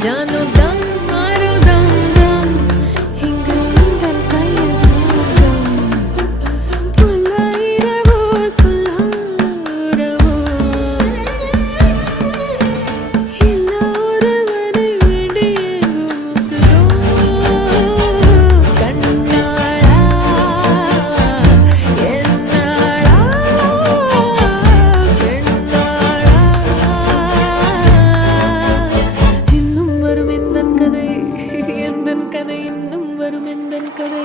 done no done Nandan கவே